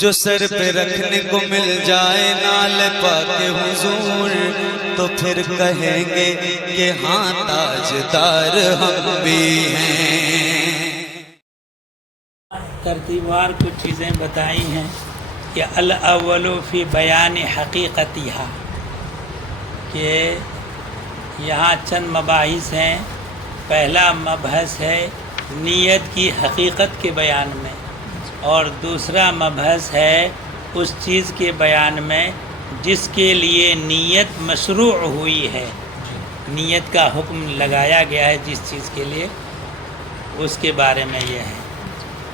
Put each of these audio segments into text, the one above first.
جو سر پہ رکھنے کو مل جائے نال پاک حضور تو پھر کہیں گے کہ ہاں تاجدار ہم بھی ہیں۔ ترتیبوار کچھ چیزیں بتائی ہیں کہ الاول فی بیان حقیقتھا، کہ یہاں چند مباحث ہیں۔ پہلا مبحث ہے نیت کی حقیقت کے بیان میں، اور دوسرا مبحث ہے اس چیز کے بیان میں جس کے لیے نیت مشروع ہوئی ہے، نیت کا حکم لگایا گیا ہے جس چیز کے لیے، اس کے بارے میں یہ ہے۔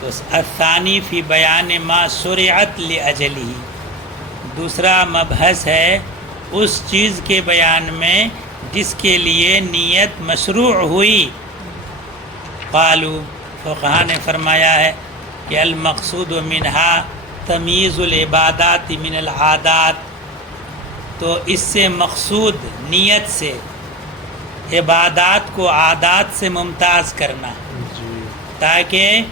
تو الثانی فی بیان ما شرعت لاجلہ، دوسرا مبحث ہے اس چیز کے بیان میں جس کے لیے نیت مشروع ہوئی۔ قالوا، فقہا نے فرمایا ہے کہ المقصود منہا تمییز العبادات من العادات، تو اس سے مقصود نیت سے عبادات کو عادات سے ممتاز کرنا، تاکہ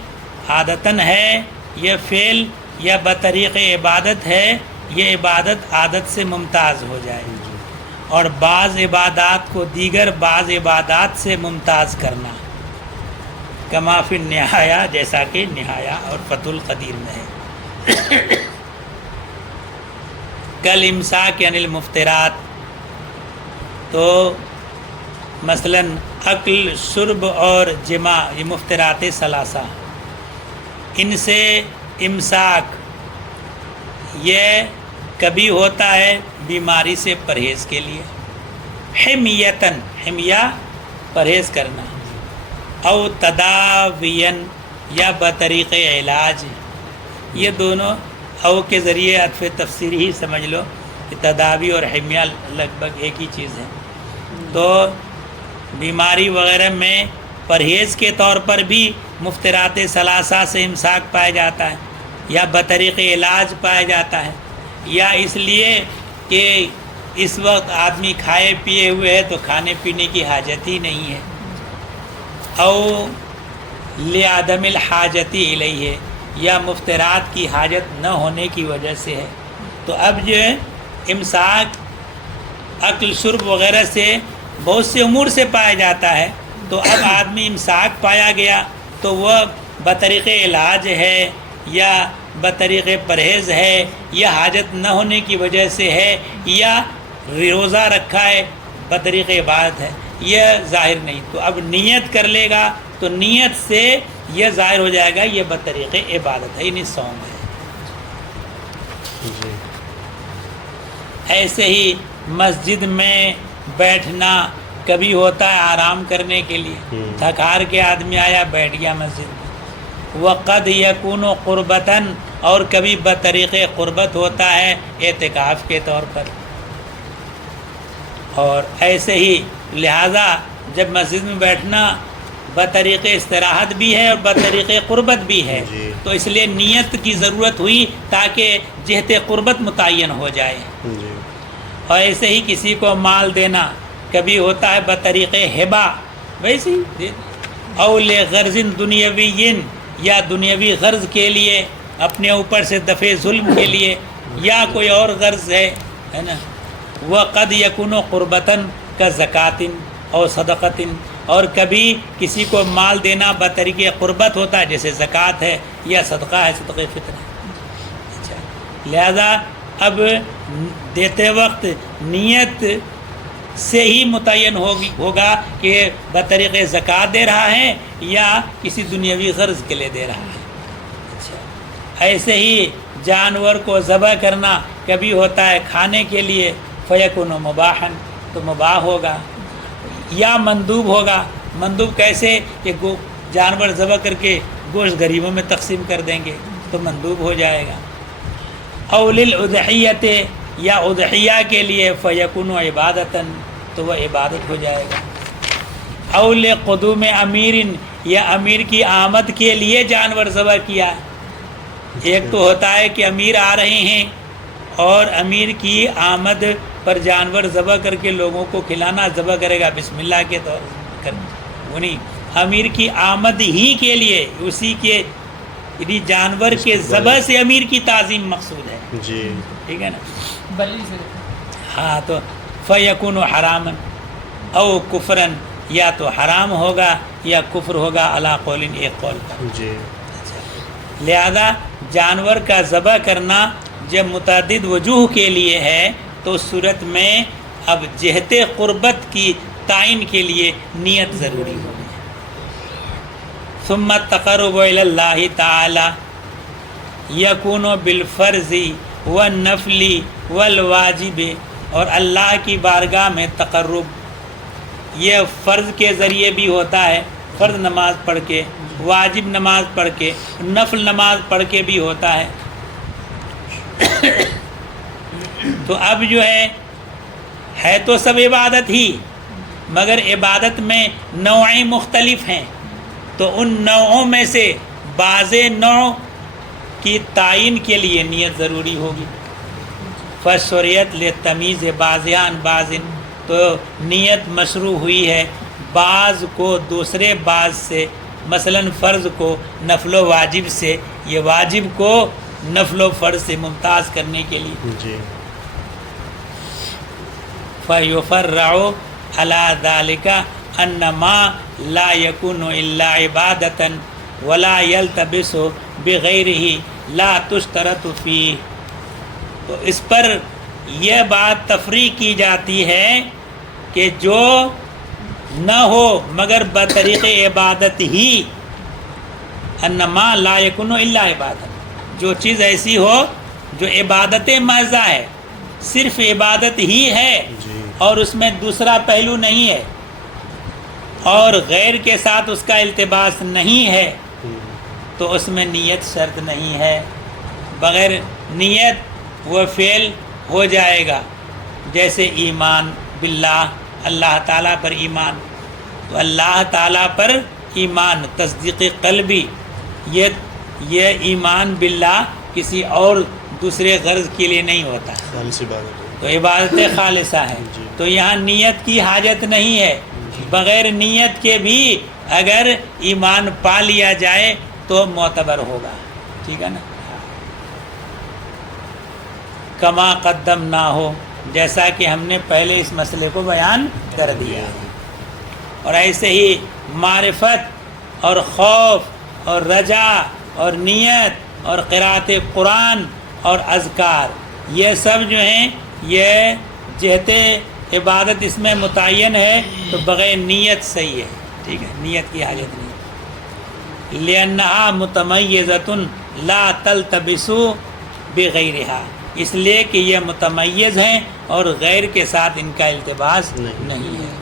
عادتاً ہے یہ فعل یا بطریق عبادت ہے، یہ عبادت عادت سے ممتاز ہو جائے، اور بعض عبادات کو دیگر بعض عبادات سے ممتاز کرنا، کما فی النہایہ، جیسا کہ نہایہ اور فتح القدیر میں ہے۔ کل امساک عن المفترات، تو مثلاً اکل، شرب اور جماع، یہ مفترات ثلاثہ، ان سے امساک یہ کبھی ہوتا ہے بیماری سے پرہیز کے لیے، حمیتاً، حمیہ پرہیز کرنا، او تداوین یا بطریق علاج، یہ دونوں او کے ذریعے عطف تفسیری ہی سمجھ لو کہ تداوی اور حمیہ لگ بھگ ایک ہی چیز ہے۔ تو بیماری وغیرہ میں پرہیز کے طور پر بھی مفترات ثلاثہ سے امساک پایا جاتا ہے، یا بطریق علاج پایا جاتا ہے، یا اس لیے کہ اس وقت آدمی کھائے پیے ہوئے ہے تو کھانے پینے کی حاجت ہی نہیں ہے، او لعدم الحاجت الیہ، یا مفترات کی حاجت نہ ہونے کی وجہ سے ہے۔ تو اب جو ہے امساک اکل شرب وغیرہ سے بہت سے امور سے پایا جاتا ہے، تو اب آدمی امساک پایا گیا تو وہ بطریق علاج ہے یا بطریق پرہیز ہے، یا حاجت نہ ہونے کی وجہ سے ہے، یا روزہ رکھا ہے بطریق عبادت ہے، یہ ظاہر نہیں۔ تو اب نیت کر لے گا تو نیت سے یہ ظاہر ہو جائے گا یہ بطریق عبادت ہے، یعنی صوم ہے۔ ایسے ہی مسجد میں بیٹھنا کبھی ہوتا ہے آرام کرنے کے لیے، تھک ہار کے آدمی آیا بیٹھ گیا مسجد میں، وقد یکون قربتاً، اور کبھی بطریق قربت ہوتا ہے اعتکاف کے طور پر، اور ایسے ہی لہٰذا جب مسجد میں بیٹھنا بطریق استراحت بھی ہے اور بطریق قربت بھی ہے، تو اس لیے نیت کی ضرورت ہوئی تاکہ جہت قربت متعین ہو جائے۔ اور ایسے ہی کسی کو مال دینا کبھی ہوتا ہے بطریق ہبہ، ویسے ہی او لغرض دنیوی، یا دنیاوی غرض کے لیے، اپنے اوپر سے دفع ظلم کے لیے، یا کوئی اور غرض ہے نا۔ وقد یکون قربتاً کا زکاتن اور صدقتن، اور کبھی کسی کو مال دینا بطریق قربت ہوتا ہے جیسے زکوٰۃ ہے یا صدقہ ہے، صدقہ فطر ہے۔ اچھا، لہذا اب دیتے وقت نیت سے ہی متعین ہوگا کہ بطریق زکوٰۃ دے رہا ہے یا کسی دنیاوی غرض کے لیے دے رہا ہے۔ اچھا، ایسے ہی جانور کو ذبح کرنا کبھی ہوتا ہے کھانے کے لیے، فیکون مباحا، تو مباح ہوگا، یا مندوب ہوگا۔ مندوب کیسے کہ جانور ذبح کر کے گوشت غریبوں میں تقسیم کر دیں گے تو مندوب ہو جائے گا۔ او للاضحیۃ، یا اضحیہ کے لیے، فیکون عبادتاً، تو وہ عبادت ہو جائے گا۔ او لقدوم امیر، یا امیر کی آمد کے لیے جانور ذبح کیا۔ ایک تو ہوتا ہے کہ امیر آ رہے ہیں اور امیر کی آمد پر جانور ذبح کر کے لوگوں کو کھلانا، ذبح کرے گا بسم اللہ کے طور پر، وہ نہیں، امیر کی آمد ہی کے لیے، اسی کے یعنی جانور کے ذبح سے امیر کی تعظیم مقصود ہے، جی ٹھیک ہے نا. بلی سے رکھا. ہاں تو فیکون حراما او کفرن، یا تو حرام ہوگا یا کفر ہوگا، علی قول، ایک قول پر. جی لہذا جانور کا ذبح کرنا جب متعدد وجوہ کے لیے ہے تو اس صورت میں اب جہت قربت کی تعین کے لیے نیت ضروری ہوگی. ثم التقرب الی اللہ تعالی یکون بالفرض والنفل والواجب، اور اللہ کی بارگاہ میں تقرب یہ فرض کے ذریعے بھی ہوتا ہے، فرض نماز پڑھ کے، واجب نماز پڑھ کے، نفل نماز پڑھ کے بھی ہوتا ہے. تو اب جو ہے تو سب عبادت ہی، مگر عبادت میں نوعیں مختلف ہیں، تو ان نوعوں میں سے بعض نوع کی تعین کے لیے نیت ضروری ہوگی. فشریت لتمیز بعضها عن بعض، تو نیت مشروع ہوئی ہے بعض کو دوسرے بعض سے، مثلا فرض کو نفل و واجب سے، یہ واجب کو نفل و فرض سے ممتاز کرنے کے لیے. جی فَيُفَرَّعُ عَلَى ذَلِكَ أَنَّ مَا لَا يَكُونُ إِلَّا عِبَادَةً وَلَا يَلْتَبِسُ بِغَيْرِهِ لَا تُشْتَرَطُ فِيهِ. تو اس پر یہ بات تفریق کی جاتی ہے کہ جو نہ ہو مگر بطریق عبادت ہی، أَنَّ مَا لَا يَكُونُ إِلَّا عِبَادَةً، جو چیز ایسی ہو جو عبادت محض ہے، صرف عبادت ہی ہے جی اور اس میں دوسرا پہلو نہیں ہے، اور غیر کے ساتھ اس کا التباس نہیں ہے، تو اس میں نیت شرط نہیں ہے. بغیر نیت وہ فعل ہو جائے گا. جیسے ایمان باللہ، اللہ تعالیٰ پر ایمان، تو اللہ تعالیٰ پر ایمان تصدیق قلبی، یہ ایمان باللہ کسی اور دوسرے غرض کے لیے نہیں ہوتا، خالص عبادت ہے. تو عبادت خالصہ ہے. جی. تو یہاں نیت کی حاجت نہیں ہے. بغیر نیت کے بھی اگر ایمان پا لیا جائے تو معتبر ہوگا، ٹھیک ہے نا. کما قدم نہ ہو، جیسا کہ ہم نے پہلے اس مسئلے کو بیان کر دیا. اور ایسے ہی معرفت اور خوف اور رجا اور نیت اور قرأت قرآن اور اذکار، یہ سب جو ہیں یہ جہت عبادت اس میں متعین ہے، تو بغیر نیت صحیح ہے، ٹھیک ہے، نیت کی حاجت نہیں. لأنها متمیزة لا تلتبس بغیرها، اس لیے کہ یہ متمیز ہیں اور غیر کے ساتھ ان کا التباس نہیں ہے.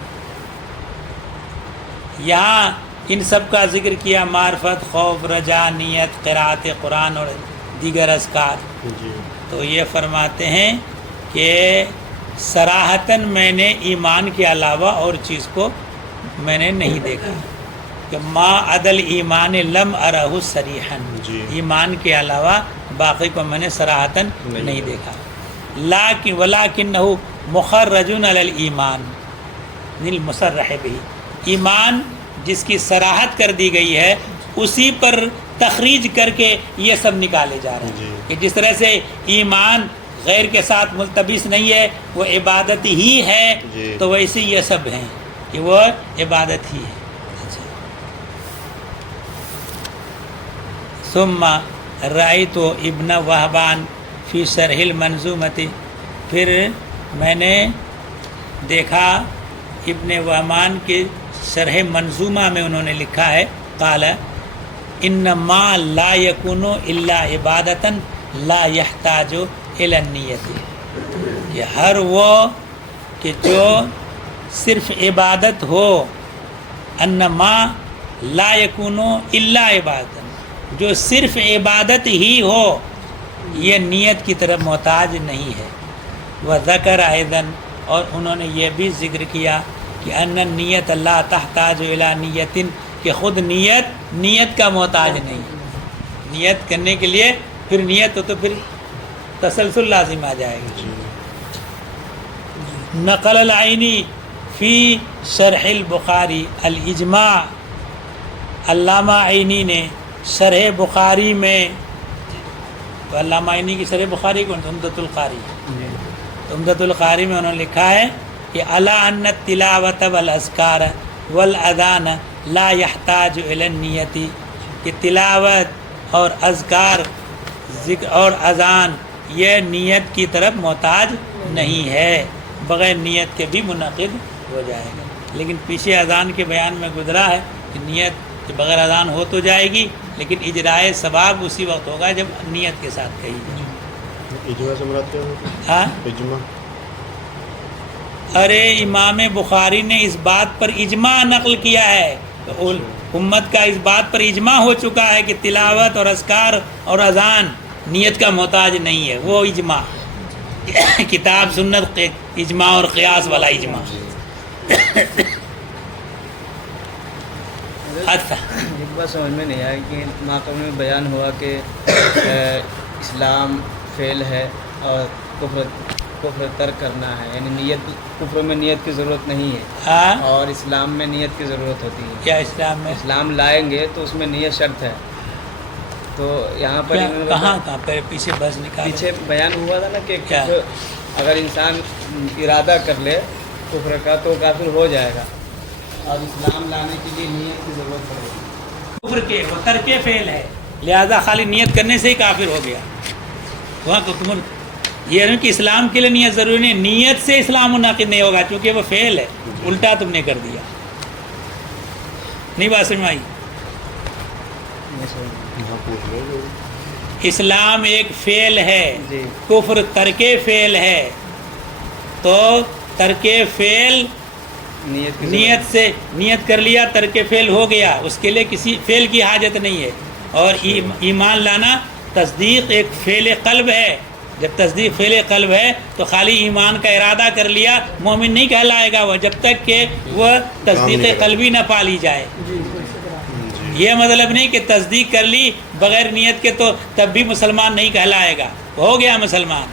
یہاں ان سب کا ذکر کیا، معرفت، خوف، رجا، نیت، قرأت قرآن اور دیگر اذکار. جی تو یہ فرماتے ہیں کہ صراحتاً میں نے ایمان کے علاوہ اور چیز کو میں نے نہیں دیکھا، کہ ما عدل ایمان لم ارہ صریحاً، جی. ایمان کے علاوہ باقی کو میں نے صراحتاً نہیں دیکھا. لیکن ولکنہ مخرج علی الایمان المصرح بہ، ایمان جس کی صراحت کر دی گئی ہے اسی پر تخریج کر کے یہ سب نکالے جا رہے ہیں. جی. کہ جس طرح سے ایمان غیر کے ساتھ ملتبس نہیں ہے، وہ عبادت ہی ہے، جی. تو ویسے یہ سب ہیں کہ وہ عبادت ہی ہے. ثم رأیت ابن وہبان فی شرح المنظومۃ، پھر میں نے دیکھا ابن وہبان کے شرح منظومہ میں انہوں نے لکھا ہے، قال انما لا یکون الا عبادتا لا یحتاج الی النیت، کہ ہر وہ کہ جو صرف عبادت ہو، انما لا یکون الا عبادتا، جو صرف عبادت ہی ہو، یہ نیت کی طرف محتاج نہیں ہے. وذکر ایضاً، اور انہوں نے یہ بھی ذکر کیا کہ ان نیت لا تحتاج الی نیت، کہ خود نیت کا محتاج نہیں. نیت کرنے کے لیے پھر نیت ہو تو پھر تسلسل لازم آ جائے گا. نقل العینی فی شرح البخاری الاجماع، علامہ عینی نے شرح بخاری میں تو علامہ عینی کی شرح بخاری کو عمدۃ القاری، عمدۃ القاری میں انہوں نے لکھا ہے کہ الا ان التلاوۃ والاذکار والاذان لا يحتاج الى النیت، کہ تلاوت اور اذکار ذکر اور اذان یہ نیت کی طرف محتاج نہیں ہے، بغیر نیت کے بھی منعقد ہو جائے گا۔ لیکن پیچھے اذان کے بیان میں گزرا ہے کہ نیت کے بغیر اذان ہو تو جائے گی، لیکن اجرائے ثواب اسی وقت ہوگا جب نیت کے ساتھ کہی جائے۔ اجماع سے مراد کیا ہوتا ہے؟ ہاں، اجماع ارے امام بخاری نے اس بات پر اجماع نقل کیا ہے، تو امت کا اس بات پر اجماع ہو چکا ہے کہ تلاوت اور اذکار اور اذان نیت کا محتاج نہیں ہے، وہ اجماع کتاب سنت اجماع اور قیاس والا اجماع۔ اچھا، ایک بات سمجھ میں نہیں آئی کہ ماقبل میں بیان ہوا کہ اسلام فعل ہے اور کفر ترک کرنا ہے، یعنی نیت، کفر میں نیت کی ضرورت نہیں ہے ہاں اور اسلام میں نیت کی ضرورت ہوتی ہے۔ کیا اسلام میں اسلام لائیں گے تو اس میں نیت شرط ہے، تو یہاں پر کیا- انہوں نے کہاں کہاں پہ پیچھے بس نکال پیچھے بیان ہوا تھا نا کہ کیا؟ کفر اگر انسان ارادہ کر لے کفر کا تو کافر ہو جائے گا، اور اسلام لانے کے لیے نیت کی ضرورت پڑے گی۔ کفر کے وہ ترک فعل ہے، لہذا خالی نیت کرنے سے ہی کافر ہو گیا۔ وہاں تو تم یہ نہیں کہ اسلام کے لیے نیت ضروری نہیں، نیت سے اسلام منعقد نہیں ہوگا کیونکہ وہ فعل ہے، الٹا تم نے کر دیا۔ نہیں بات سمجھ میں آئی؟ یہاں پوچھ رہے ہیں۔ اسلام ایک فعل ہے، جی کفر ترک فعل ہے، تو ترک فعل نیت کی نیت سے نیت کر لیا، ترک فعل ہو گیا، اس کے لیے کسی فعل کی حاجت نہیں ہے۔ اور ایمان لانا تصدیق ایک فعل قلب ہے، جب تصدیق فعل قلب ہے تو خالی ایمان کا ارادہ کر لیا مومن نہیں کہلائے گا وہ، جب تک کہ وہ تصدیق قلبی نہ پا لی جائے۔ یہ مطلب نہیں کہ تصدیق کر لی بغیر نیت کے تو تب بھی مسلمان نہیں کہلائے گا، ہو گیا مسلمان۔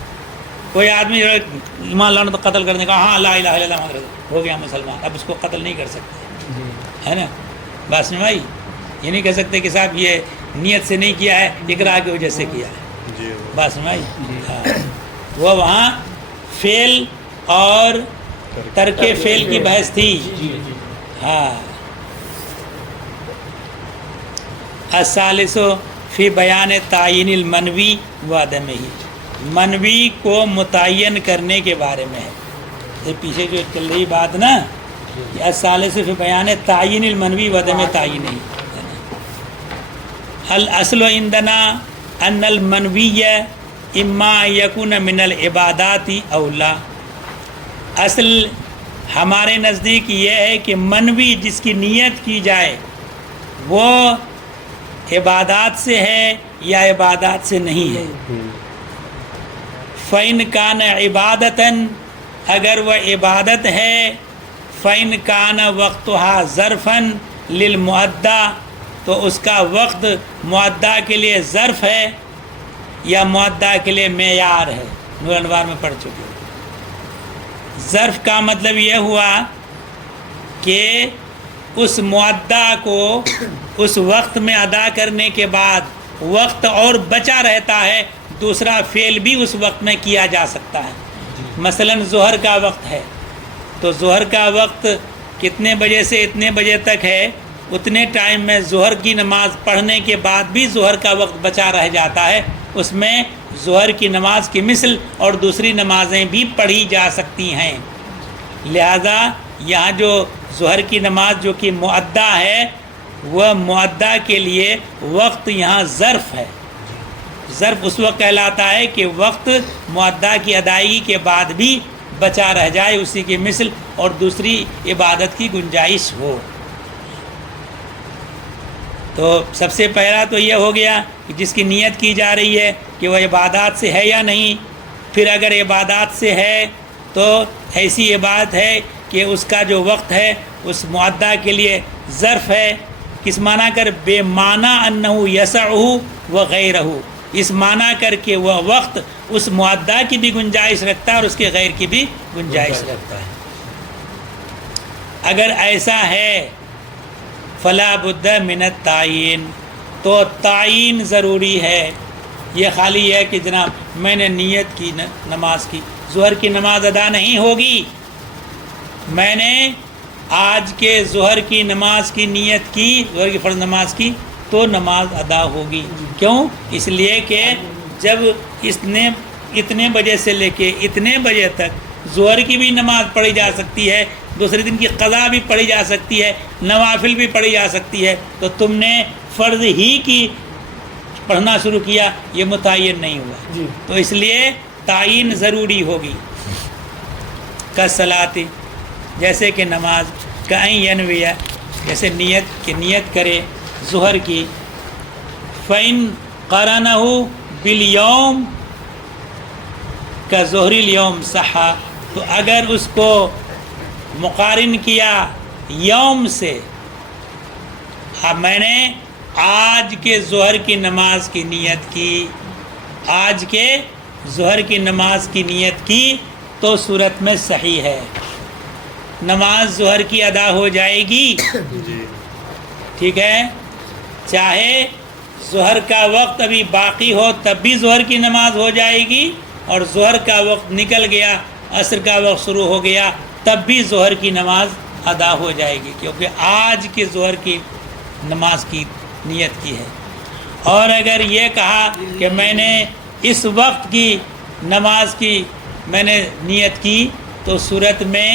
کوئی آدمی ایمان لانا تو قتل کرنے کا، ہاں لا الہ الا اللہ محمد رسول، ہو گیا مسلمان، اب اس کو قتل نہیں کر سکتے، ہے نا؟ بات سمجھ آئی؟ یہ نہیں کہہ سکتے کہ صاحب یہ نیت سے نہیں کیا ہے، اقرار کی وجہ سے کیا ہے۔ جی بات سمجھ آئی؟ ہاں، وہ وہاں فعل اور ترک فعل کی بحث تھی۔ ہاں، الثالث فی بیان تعین المنوی و عدمہ، منوی کو متعین کرنے کے بارے میں ہے۔ یہ پیچھے جو چل رہی بات نا، الثالث فی بیان تعین المنوی و عدم تعینہ، الاصل عندنا ان المنوی اما یکون من العبادات او لا، اصل ہمارے نزدیک یہ ہے کہ منوی جس کی نیت کی جائے وہ عبادات سے ہے یا عبادات سے نہیں ہے۔ فَإِنْ كَانَ عِبَادَةً، اگر وہ عبادت ہے، فَإِنْ كَانَ وَقْتُهَا ظَرْفًا لِلْمُؤَدَّى، تو اس کا وقت مؤدّا کے لیے ظرف ہے یا مؤدّا کے لیے معیار ہے، نور انوار میں پڑھ چکے۔ ظرف کا مطلب یہ ہوا کہ اس مؤدّا کو اس وقت میں ادا کرنے کے بعد وقت اور بچا رہتا ہے، دوسرا فعل بھی اس وقت میں کیا جا سکتا ہے۔ مثلا ظہر کا وقت ہے تو ظہر کا وقت کتنے بجے سے اتنے بجے تک ہے، اتنے ٹائم میں ظہر کی نماز پڑھنے کے بعد بھی ظہر کا وقت بچا رہ جاتا ہے، اس میں ظہر کی نماز کی مثل اور دوسری نمازیں بھی پڑھی جا سکتی ہیں۔ لہذا یہاں جو ظہر کی نماز جو کہ مؤدّا ہے، وہ مؤدّا کے لیے وقت یہاں ظرف ہے۔ ظرف اس وقت کہلاتا ہے کہ وقت مؤدّا کی ادائیگی کے بعد بھی بچا رہ جائے، اسی کی مثل اور دوسری عبادت کی گنجائش ہو۔ تو سب سے پہلا تو یہ ہو گیا کہ جس کی نیت کی جا رہی ہے کہ وہ عبادات سے ہے یا نہیں۔ پھر اگر عبادات سے ہے تو ایسی عبادت ہے کہ اس کا جو وقت ہے اس مؤدّا کے لیے ظرف ہے، کس معنی کر بے معنی انہ یسعہ وغیرہ، اس معنی کر کے وہ وقت اس مؤدّا کی بھی گنجائش رکھتا ہے اور اس کے غیر کی بھی گنجائش رکھتا ہے۔ اگر ایسا ہے فلا بد من التعین، تو تعین ضروری ہے. یہ خالی ہے کہ جناب میں نے نیت کی نماز کی، ظہر کی نماز ادا نہیں ہوگی. میں نے آج کے ظہر کی نماز کی نیت کی، ظہر کی فرض نماز کی، تو نماز ادا ہوگی. کیوں؟ اس لیے کہ جب اتنے بجے سے لے کے اتنے بجے تک ظہر کی بھی نماز پڑھی جا سکتی ہے، دوسرے دن کی قضا بھی پڑھی جا سکتی ہے، نوافل بھی پڑھی جا سکتی ہے، تو تم نے فرض ہی کی پڑھنا شروع کیا، یہ متعین نہیں ہوا. تو اس لیے تعین ضروری ہوگی. کصلاۃ، جیسے کہ نماز، کہیں ینویہ، جیسے نیت کرے ظہر کی. فَإِن قَرَنَهُ بِالْيَوْمِ كَظُهْرِ الْيَوْمِ صَحَّ، تو اگر اس کو مقارن کیا یوم سے، اب میں نے آج کے ظہر کی نماز کی نیت کی، آج کے ظہر کی نماز کی نیت کی، تو صورت میں صحیح ہے، نماز ظہر کی ادا ہو جائے گی. ٹھیک ہے، چاہے ظہر کا وقت ابھی باقی ہو تب بھی ظہر کی نماز ہو جائے گی، اور ظہر کا وقت نکل گیا، عصر کا وقت شروع ہو گیا، تب بھی ظہر کی نماز ادا ہو جائے گی، کیونکہ آج کے ظہر کی نماز کی نیت کی ہے. اور اگر یہ کہا کہ میں نے اس وقت کی نماز کی میں نے نیت کی، تو صورت میں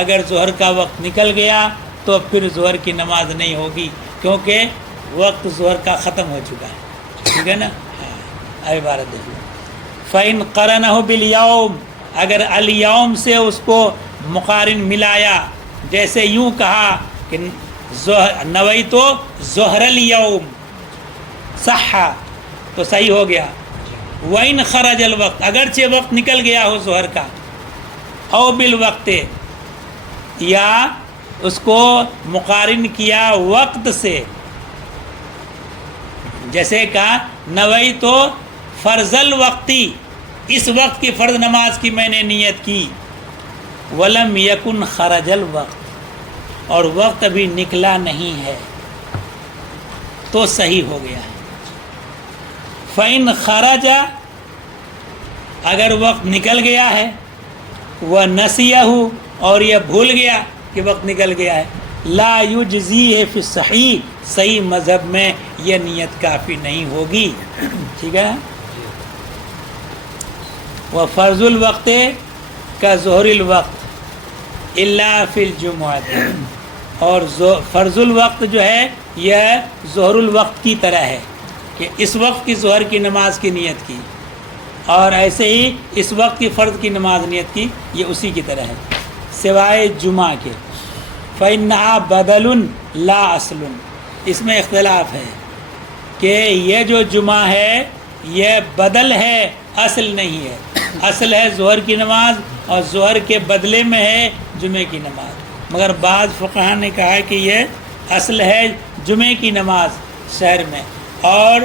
اگر ظہر کا وقت نکل گیا تو پھر ظہر کی نماز نہیں ہوگی، کیونکہ وقت ظہر کا ختم ہو چکا ہے. ٹھیک ہے نا؟ ہاں، عبارت دیکھو. فَإِن قَرَنَهُ بِالْيَوْمِ، اگر الیوم سے اس کو مقارن ملایا، جیسے یوں کہا کہ نویتو ظہر الیوم صح، تو صحیح ہو گیا. وَإِن خَرَجَ الْوَقْتِ، اگرچہ وقت نکل گیا ہو ظہر کا، او بالوقت، یا اس کو مقارن کیا وقت سے، جیسے کہا نویتو فرض الوقتی، اس وقت کی فرض نماز کی میں نے نیت کی، ولم یکن خرج الوقت، اور وقت ابھی نکلا نہیں ہے، تو صحیح ہو گیا ہے. فَإِن خرج، اگر وقت نکل گیا ہے، وَنَسِيَهُ، اور یہ بھول گیا کہ وقت نکل گیا ہے، لا یجزیہ فی الصحیح، صحیح مذہب میں یہ نیت کافی نہیں ہوگی. ٹھیک ہے. وفرض الوقت کا ظہر الوقت الا فی الجمعہ، اور فرض الوقت جو ہے یہ ظہر الوقت کی طرح ہے کہ اس وقت کی ظہر کی نماز کی نیت کی، اور ایسے ہی اس وقت کی فرض کی نماز نیت کی، یہ اسی کی طرح ہے سوائے جمعہ کے. فَإِنَّهَا بَدَلٌ لَا أَصْلٌ، اس میں اختلاف ہے کہ یہ جو جمعہ ہے یہ بدل ہے، اصل نہیں ہے. اصل ہے ظہر کی نماز، اور ظہر کے بدلے میں ہے جمعے کی نماز. مگر بعض فقہاء نے کہا ہے کہ یہ اصل ہے جمعے کی نماز شہر میں، اور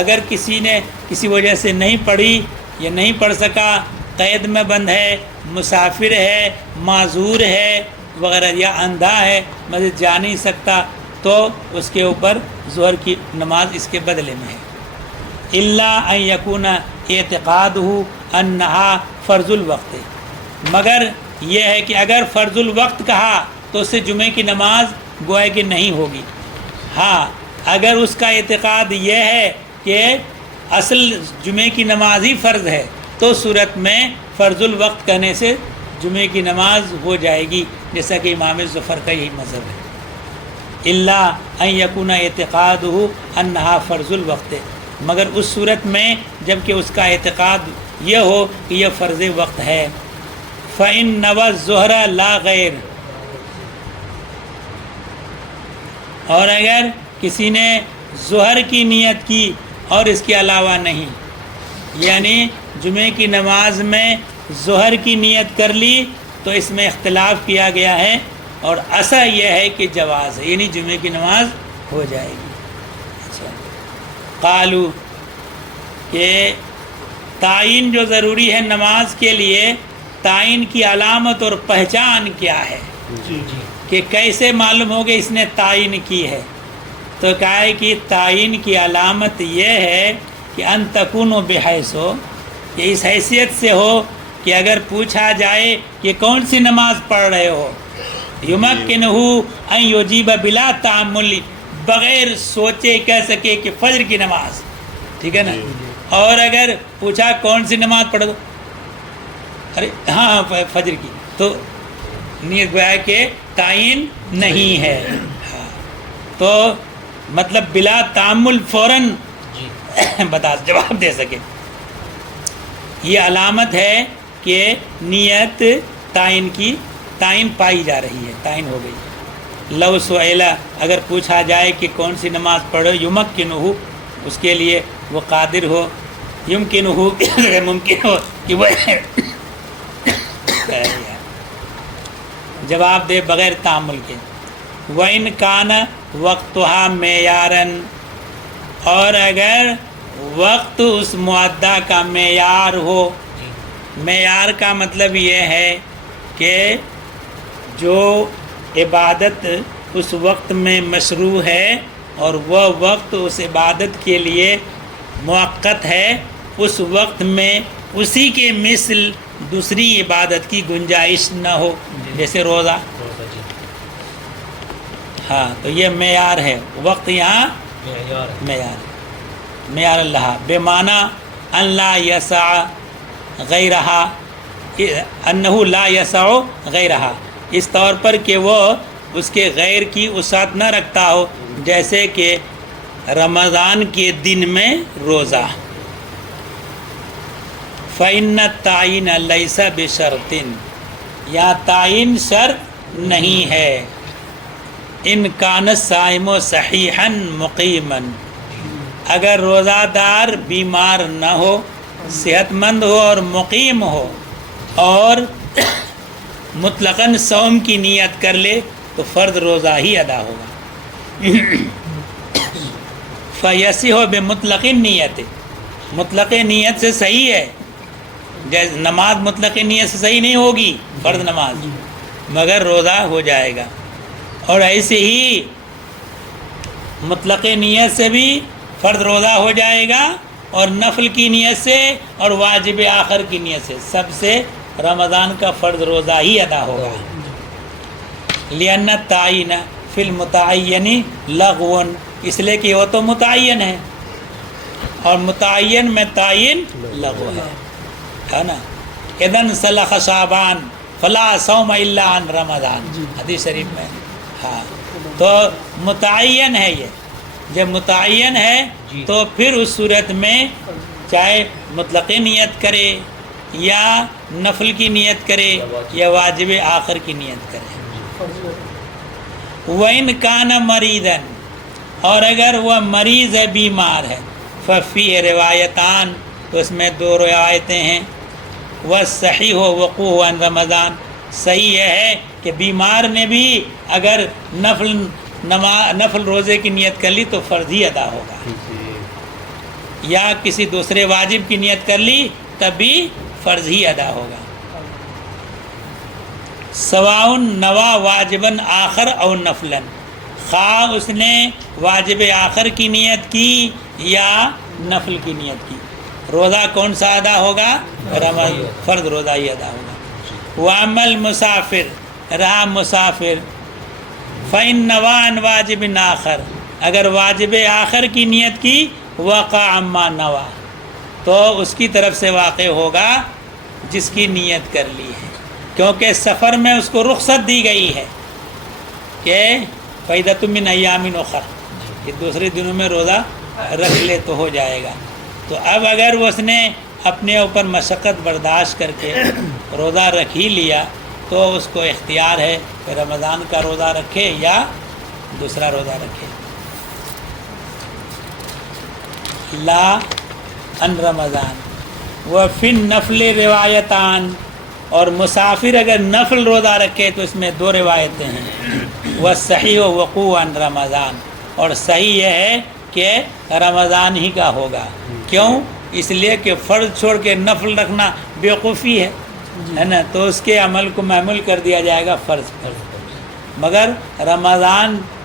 اگر کسی نے کسی وجہ سے نہیں پڑھی یا نہیں پڑھ سکا، قید میں بند ہے، مسافر ہے، معذور ہے وغیرہ، یا اندھا ہے، مسجد جا نہیں سکتا، تو اس کے اوپر ظہر کی نماز اس کے بدلے میں ہے. الا ان یکون اعتقادہ انہا فرض الوقت، مگر یہ ہے کہ اگر فرض الوقت کہا تو اس سے جمعے کی نماز گویا کہ نہیں ہوگی. ہاں، اگر اس کا اعتقاد یہ ہے کہ اصل جمعے کی نماز ہی فرض ہے، تو صورت میں فرض الوقت کہنے سے جمعے کی نماز ہو جائے گی، جیسا کہ امام ظفر کا یہی مذہب ہے. الا ان یکون اعتقادہ انہا فرض الوقت، مگر اس صورت میں جب کہ اس کا اعتقاد یہ ہو کہ یہ فرض وقت ہے. فَإِن نَوَى الظُّهْرَ لَا غَيْرَ، اور اگر کسی نے ظہر کی نیت کی اور اس کے علاوہ نہیں، یعنی جمعے کی نماز میں ظہر کی نیت کر لی، تو اس میں اختلاف کیا گیا ہے، اور اصح یہ ہے کہ جواز ہے، یعنی جمعے کی نماز ہو جائے گی. اچھا، قالو کہ تعین جو ضروری ہے نماز کے لیے، تعین کی علامت اور پہچان کیا ہے، کہ کیسے معلوم ہوگا اس نے تعین کی ہے. تو کہا ہے کہ تعین کی علامت یہ ہے کہ ان تکون و بحیث ہو، کہ اس حیثیت سے ہو کہ اگر پوچھا جائے کہ کون سی نماز پڑھ رہے ہو، یمکنہ ان یجیب بلا تعمل، بغیر سوچے کہہ سکے کہ فجر کی نماز، ٹھیک ہے نا. اور اگر پوچھا کون سی نماز پڑھ دو، ارے ہاں فجر کی، تو نیت گویا کہ تعین نہیں ہے. تو مطلب بلا تعمل فوراً بتا جواب دے سکے، یہ علامت ہے کہ نیت تعین کی تعین پائی جا رہی ہے، تعین ہو گئی. لو سئلہ، اگر پوچھا جائے کہ کون سی نماز پڑھو، یمکنہ، اس کے لیے وہ قادر ہو، یمکنہ ممکن ہو کہ وہ جواب دے بغیر تعامل کے. وَإِنْ كَانَ وَقْتُهَا مِعْيَارًا، اور اگر وقت اس معدہ کا معیار ہو. معیار کا مطلب یہ ہے کہ جو عبادت اس وقت میں مشروع ہے اور وہ وقت اس عبادت کے لیے موقت ہے، اس وقت میں اسی کے مثل دوسری عبادت کی گنجائش نہ ہو، جیسے روزہ. ہاں تو یہ معیار ہے، وقت یہاں معیار اللہ بے معنی ان لا یسع غیرہا، انہ لا یسع غیرہا، اس طور پر کہ وہ اس کے غیر کی وسعت نہ رکھتا ہو، جیسے کہ رمضان کے دن میں روزہ. فإن التعین لیس بشرط، یا تعین شرط نہیں ہے. ان کان الصائم صحیحا مقیما، اگر روزہ دار بیمار نہ ہو، صحت مند ہو اور مقیم ہو، اور مطلقاً صوم کی نیت کر لے تو فرض روزہ ہی ادا ہوگا. فیصح بمطلق نیت، مطلق نیت سے صحیح ہے. جیسے نماز مطلق نیت سے صحیح نہیں ہوگی، فرض نماز، مگر روزہ ہو جائے گا. اور ایسے ہی مطلق نیت سے بھی فرض روزہ ہو جائے گا، اور نفل کی نیت سے اور واجب آخر کی نیت سے سب سے رمضان کا فرض روزہ ہی ادا ہوگا. لأن التعین فی المتعین لغو، اس لیے کہ وہ تو متعین ہے اور متعین میں تعین لغو ہے نا. اذن سلخ شعبان فلا صوم الا عن رمضان، حدیث شریف میں. ہاں تو متعین ہے، یہ جب متعین ہے تو پھر اس صورت میں چاہے مطلق نیت کرے یا نفل کی نیت کرے یا واجب آخر کی نیت کرے. وَإِنْ كَانَ مَرِيضًا، اور اگر وہ مریض ہے، بیمار ہے، فَفِيهِ روایتان، تو اس میں دو روایتیں ہیں. وَالصَّحِيحُ وَقُوعُ عَنْ رمضان، صحیح یہ ہے کہ بیمار نے بھی اگر نفل روزے کی نیت کر لی تو فرض ہی ادا ہوگا، یا کسی دوسرے واجب کی نیت کر لی تب بھی فرض ہی ادا ہوگا. سواء نوا واجباً آخر او نفلاً، خواہ اس نے واجب آخر کی نیت کی یا نفل کی نیت کی، روزہ کون سا ادا ہوگا؟ فرض روزہ ہی ادا ہوگا. وعمل مسافر، رہا مسافر، فإن نوا عن واجب آخر، اگر واجب آخر کی نیت کی، وقع عما نوا، تو اس کی طرف سے واقع ہوگا جس کی نیت کر لی ہے، کیونکہ سفر میں اس کو رخصت دی گئی ہے کہ فَإِدَةٌ مِّنْ أَيَّامٍ أُخَرَ، کہ دوسرے دنوں میں روزہ رکھ لے تو ہو جائے گا. تو اب اگر اس نے اپنے اوپر مشقت برداشت کر کے روزہ رکھ ہی لیا تو اس کو اختیار ہے کہ رمضان کا روزہ رکھے یا دوسرا روزہ رکھے. لا ان رمضان وفی النفل روایتان، اور مسافر اگر نفل روزہ رکھے تو اس میں دو روایتیں ہیں. والصحیح وقوع عن رمضان، اور صحیح یہ ہے کہ رمضان ہی کا ہوگا. کیوں؟ اس لیے کہ فرض چھوڑ کے نفل رکھنا بیوقوفی ہے نا، تو اس کے عمل کو محمول کر دیا جائے گا فرض پر. مگر رمضان